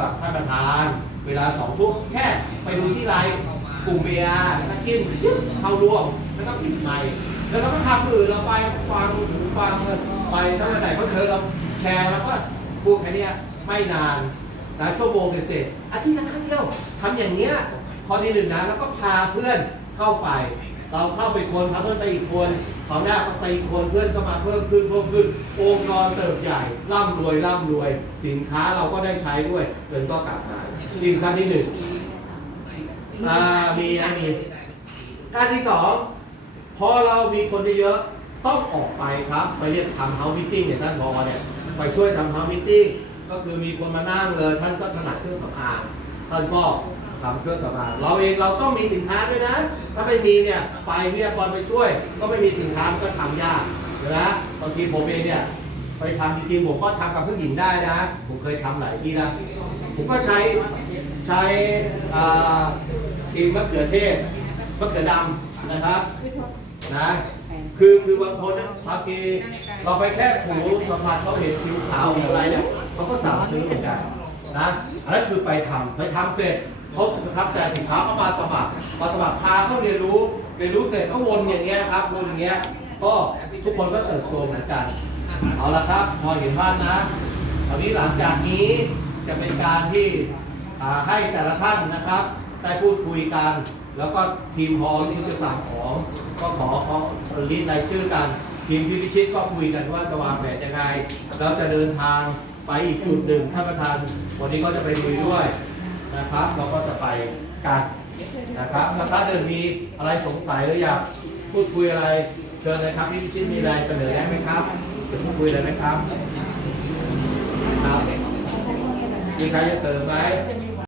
กับท่านประธาน เวลาสองทุ่มแค่ไปดูที่ไลน์กลุ่มเบียร์แล้วก็กินยึดเข้าร่วมแล้วก็ปิดไมค์แล้วเราก็ทำอื่นเราไปฟังหูฟังไปถ้าวันไหนเขาเธอเราแชร์แล้วก็พูดแค่เนี้ยไม่นานนะชั่วโมงเสร็จๆอาทิตย์ละครั้งเดียวทำอย่างเนี้ยพอที่หนึ่งนะแล้วก็พาเพื่อนเข้าไป เราเข้าไปคนพาเพื่อนไปอีกคนเขาหน้าก็ไปอีกคนเพื่อนก็มาเพิ่มขึ้นเพิ่มขึ้นองค์กรเติบใหญ่ร่ำรวยร่ำรวย สินค้าเราก็ได้ใช้ด้วยเงินก็กลับมาดินขั้นที่หนึ่งอ่ามีนะมีการที่สองพอเรามีคนเยอะต้องออกไปครับ ไปเรียกทำเฮาส์มิทติ้งเนี่ยท่านพอเนี่ยไปช่วยทำเฮาส์มิทติ้งก็คือมีคนมานั่งเลย ท่านก็ถนัดเครื่องสำอางท่านก็ทำเครื่องสำอางเราเองเราต้องมีสินค้าด้วยนะ ถ้าไม่มีเนี่ยไปวิทยากรไปช่วย ก็ไม่มีสินค้ามันก็ทำยากนะบางทีผมเองเนี่ยไปทำจริงๆผมก็ทำกับผู้หญิงได้นะ ผมเคยทำหลายที่นะผมก็ใช้ใช้ครีมมะเขือเทศมะเขือดำนะครับนะคือคือบางคนบางทีเราไปแค่ถูสัมผัสเขาเห็นผิวขาวอะไรเนี่ยเขาก็สั่งซื้อเหมือนกันนะอันนั้นคือไปทำไปทำเสร็จ เขาประทับใจสินค้าเขามาสมัครมาสมัครพาเขาเรียนรู้เรียนรู้เสร็จก็วนอย่างเงี้ยครับวนอย่างเงี้ยก็ทุกคนก็เติบโตเหมือนกัน เอาละครับ พอเห็นภาพนะคราวนี้หลังจากนี้จะเป็นการที่ให้แต่ละท่านนะครับ ได้พูดคุยกัน แล้วก็ทีมฮอลที่จะสั่งของก็ขอขอลิสต์รายชื่อกัน ทีมพิพิชิตก็คุยกันว่าจะวางแผนยังไงแล้วจะเดินทางไปอีกจุดหนึ่งท่านประธานวันนี้ก็จะไปคุยด้วยนะครับเราก็ ไปกันนะครับถ้าท่าเดินมีอะไรสงสัยหรืออยากพูดคุยอะไรเชิญเลยครับพิพิชิตมีอะไรเสนอได้ไหมครับจะพูดคุยอะไรไหมครับครับมีใครจะเสริมไหม